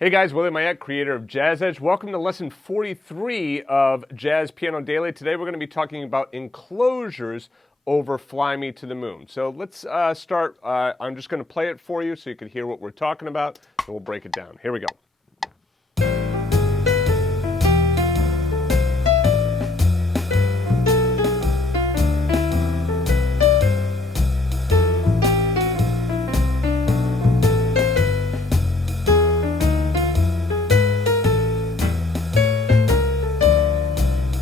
Hey guys, Willie Mayette, creator of JAZZEDGE. Welcome to lesson 43 of Jazz Piano Daily. Today we're going to be talking about enclosures over Fly Me to the Moon. So let's start. I'm just going to play it for you so you can hear what we're talking about, and we'll break it down. Here we go.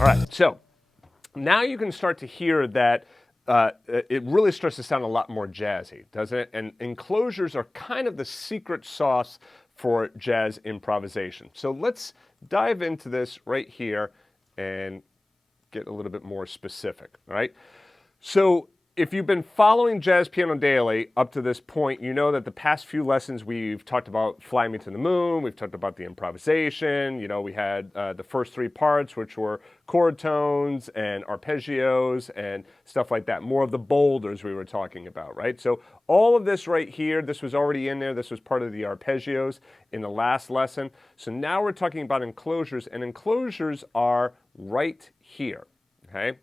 All right, so now you can start to hear that it really starts to sound a lot more jazzy, doesn't it? And enclosures are kind of the secret sauce for jazz improvisation. So let's dive into this right here and get a little bit more specific, all right? So if you've been following Jazz Piano Daily up to this point, you know that the past few lessons we've talked about Fly Me to the Moon, we've talked about the improvisation, you know, we had the first three parts, which were chord tones and arpeggios and stuff like that, more of the boulders we were talking about, right? So all of this right here, this was already in there, this was part of the arpeggios in the last lesson. So now we're talking about enclosures, and enclosures are right here, okay?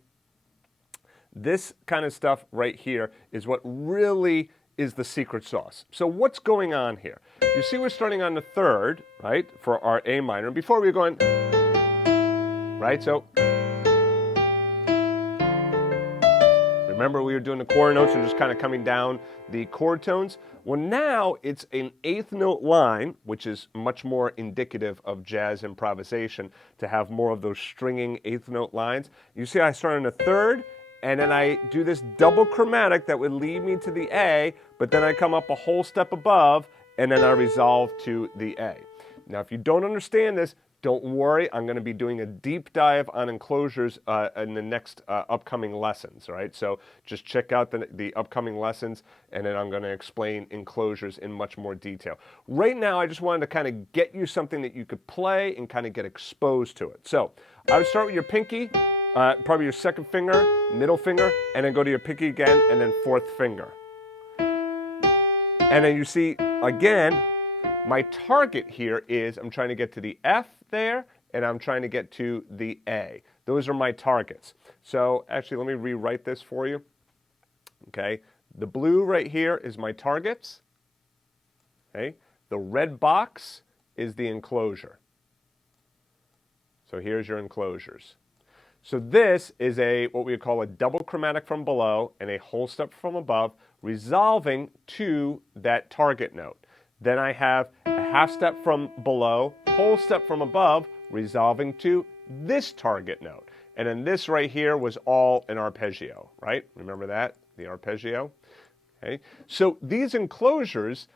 This kind of stuff right here is what really is the secret sauce. So what's going on here? You see we're starting on the third, right, for our A minor. And before we go in, right, so remember we were doing the chord notes and just kind of coming down the chord tones? Well, now it's an eighth note line, which is much more indicative of jazz improvisation, to have more of those stringing eighth note lines. You see I start on the third, and then I do this double chromatic that would lead me to the A, but then I come up a whole step above, and then I resolve to the A. Now, if you don't understand this, don't worry. I'm going to be doing a deep dive on enclosures in the next upcoming lessons, right? So just check out the upcoming lessons, and then I'm going to explain enclosures in much more detail. Right now, I just wanted to kind of get you something that you could play and kind of get exposed to it. So I would start with your pinky, probably your second finger, middle finger, and then go to your pinky again, and then fourth finger. And then you see, again, my target here is I'm trying to get to the F there, and I'm trying to get to the A. Those are my targets. So actually, let me rewrite this for you. Okay, the blue right here is my targets. Okay, the red box is the enclosure. So here's your enclosures. So this is what we would call a double chromatic from below and a whole step from above, resolving to that target note. Then I have a half step from below, whole step from above, resolving to this target note. And then this right here was all an arpeggio, right? Remember that, the arpeggio? Okay. So these enclosures,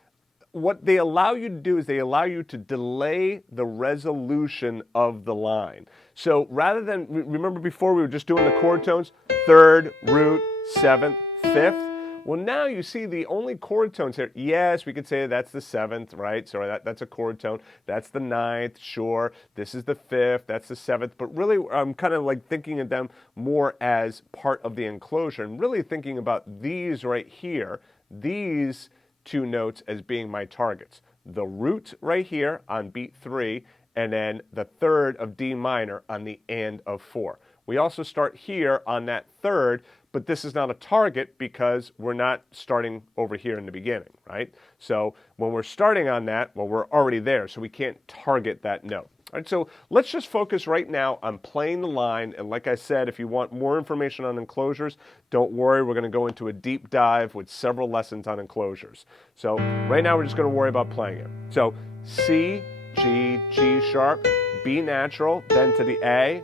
what they allow you to do is they allow you to delay the resolution of the line. So rather than, remember before we were just doing the chord tones, third, root, seventh, fifth? Well, now you see the only chord tones here. Yes, we could say that's the seventh, right? So that's a chord tone. That's the ninth, sure. This is the fifth, that's the seventh. But really, I'm kind of like thinking of them more as part of the enclosure and really thinking about these right here, these two notes as being my targets. The root right here on beat 3, and then the third of D minor on the and of 4. We also start here on that third, but this is not a target because we're not starting over here in the beginning, right? So when we're starting on that, well, we're already there, so we can't target that note. All right, so let's just focus right now on playing the line, and like I said, if you want more information on enclosures, don't worry, we're going to go into a deep dive with several lessons on enclosures. So right now we're just going to worry about playing it. So C, G, G sharp, B natural, then to the A.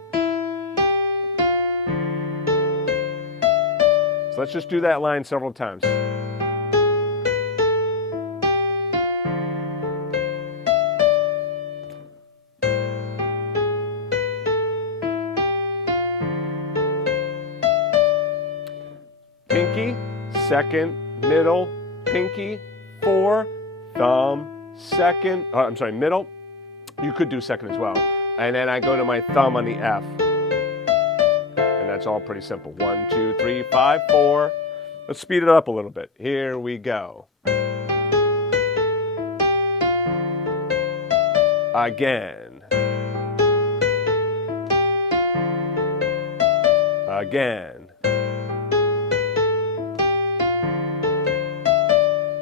So let's just do that line several times. Pinky, second, middle, pinky, 4, thumb, second, middle. You could do second as well. And then I go to my thumb on the F. And that's all pretty simple. 1, 2, 3, 5, 4. Let's speed it up a little bit. Here we go. again, again.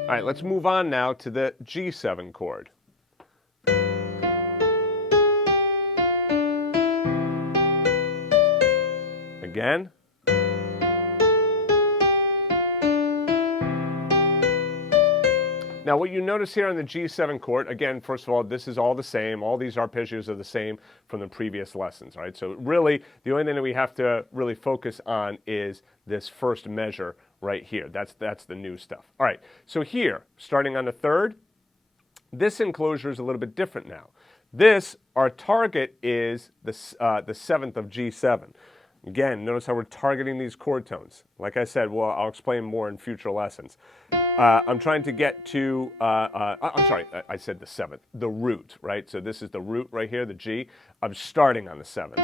All right, let's move on now to the G7 chord. Again. Now what you notice here on the G7 chord, again, first of all, this is all the same. All these arpeggios are the same from the previous lessons, right? So really, the only thing that we have to really focus on is this first measure right here. That's the new stuff. All right, so here, starting on the third, this enclosure is a little bit different now. This, our target is the 7th of G7. Again, notice how we're targeting these chord tones. Like I said, well, I'll explain more in future lessons. I'm trying to get to, I'm sorry, I said the 7th, the root, right? So this is the root right here, the G. I'm starting on the 7th,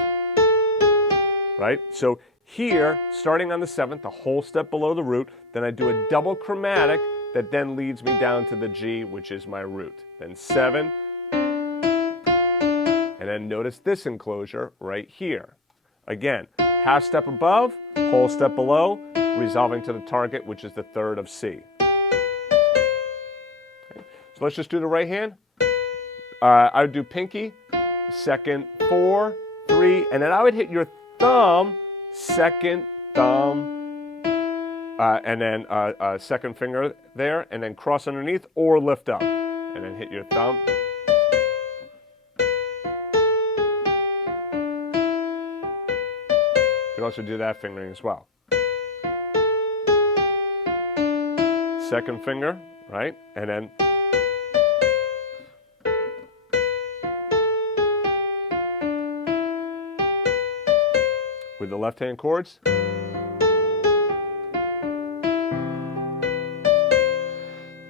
right? So here, starting on the 7th, a whole step below the root, then I do a double chromatic that then leads me down to the G, which is my root. Then 7, and then notice this enclosure right here. Again, half step above, whole step below, resolving to the target, which is the 3rd of C. Okay. So let's just do the right hand. I would do pinky, second, 4, 3, and then I would hit your thumb, second thumb, and then second finger there, and then cross underneath or lift up, and then hit your thumb. You can also do that fingering as well. Second finger, right? And then with the left hand chords.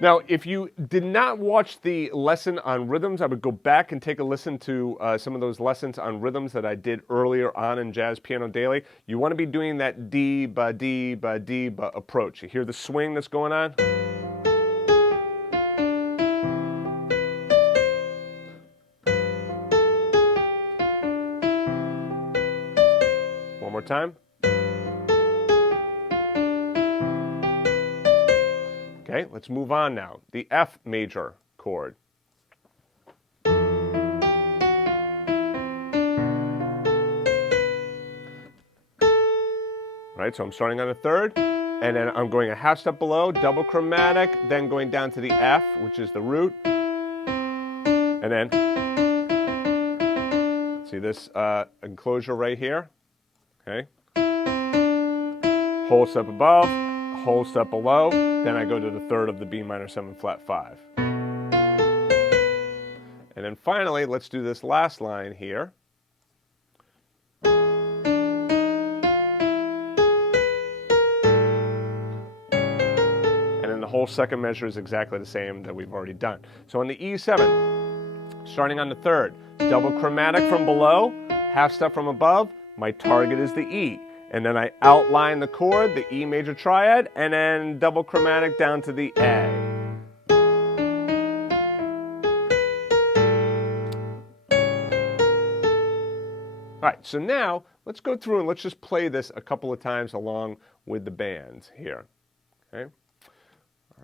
Now, if you did not watch the lesson on rhythms, I would go back and take a listen to some of those lessons on rhythms that I did earlier on in Jazz Piano Daily. You want to be doing that D, ba, D, ba, D, ba approach. You hear the swing that's going on? One more time. Okay, let's move on now. The F major chord. Right, so I'm starting on the 3rd, and then I'm going a half step below, double chromatic, then going down to the F, which is the root, and then see this enclosure right here. Okay, whole step above, whole step below, then I go to the 3rd of the B minor 7 flat 5. And then finally, let's do this last line here. And then the whole second measure is exactly the same that we've already done. So on the E7, starting on the 3rd, double chromatic from below, half step from above, my target is the E. And then I outline the chord, the E major triad, and then double chromatic down to the A. All right, so now let's go through and let's just play this a couple of times along with the band here. Okay?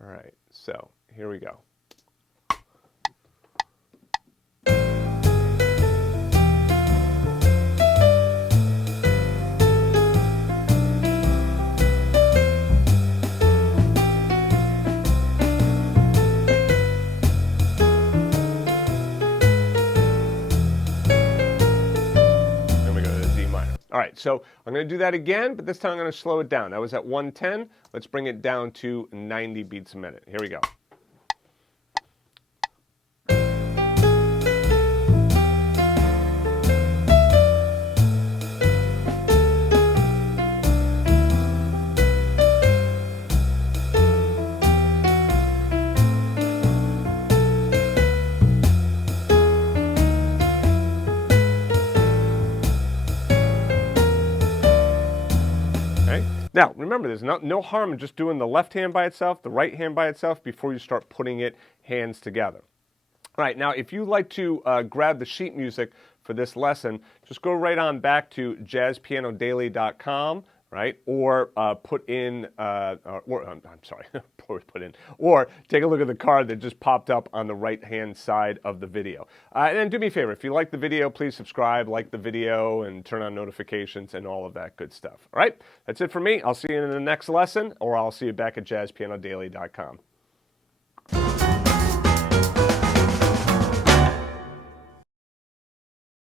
All right, so here we go. All right, so I'm going to do that again, but this time I'm going to slow it down. That was at 110. Let's bring it down to 90 beats a minute. Here we go. Now, remember, there's no harm in just doing the left hand by itself, the right hand by itself, before you start putting it hands together. All right, now if you'd like to grab the sheet music for this lesson, just go right on back to jazzpianodaily.com, right? Or put in, or take a look at the card that just popped up on the right-hand side of the video. And then do me a favor, if you like the video, please subscribe, like the video, and turn on notifications and all of that good stuff. All right, that's it for me. I'll see you in the next lesson, or I'll see you back at jazzpianodaily.com.